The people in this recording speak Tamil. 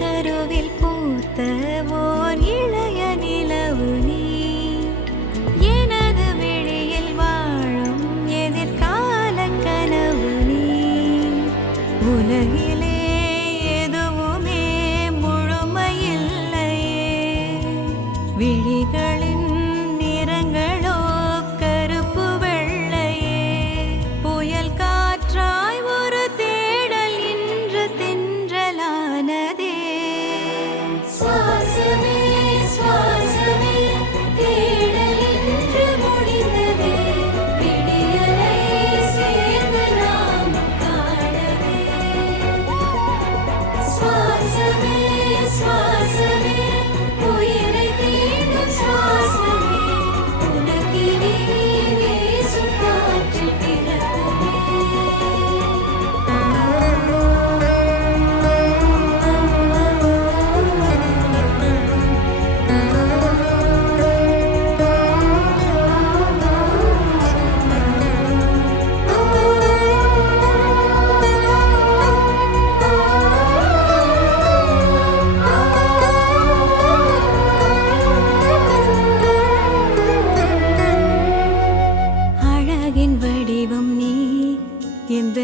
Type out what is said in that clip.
கருவில் பூத்த ஓர் இளைய நிலவு நீ எனது விழியில் வாழும் எதிர்கால கனவு நீ உலகிலே எதுவுமே முழுமையில்லையே விழிகளின் நிறங்களோ கருப்பு வெள்ளையே புயல் காற்றாய் ஒரு தேடல் இன்று தென்றலானதே சுவாசமே சுவாசமே தேடல் இன்று முடிந்ததே விடியலை சேர்ந்து நாம் காணவே சுவாசமே சுவாசமே உயிரை தீண்டும் சுவாசமே உனக்கினி வீசும் காற்றில் பிறக்குமே அழகின் வடிவம் நீ எந்த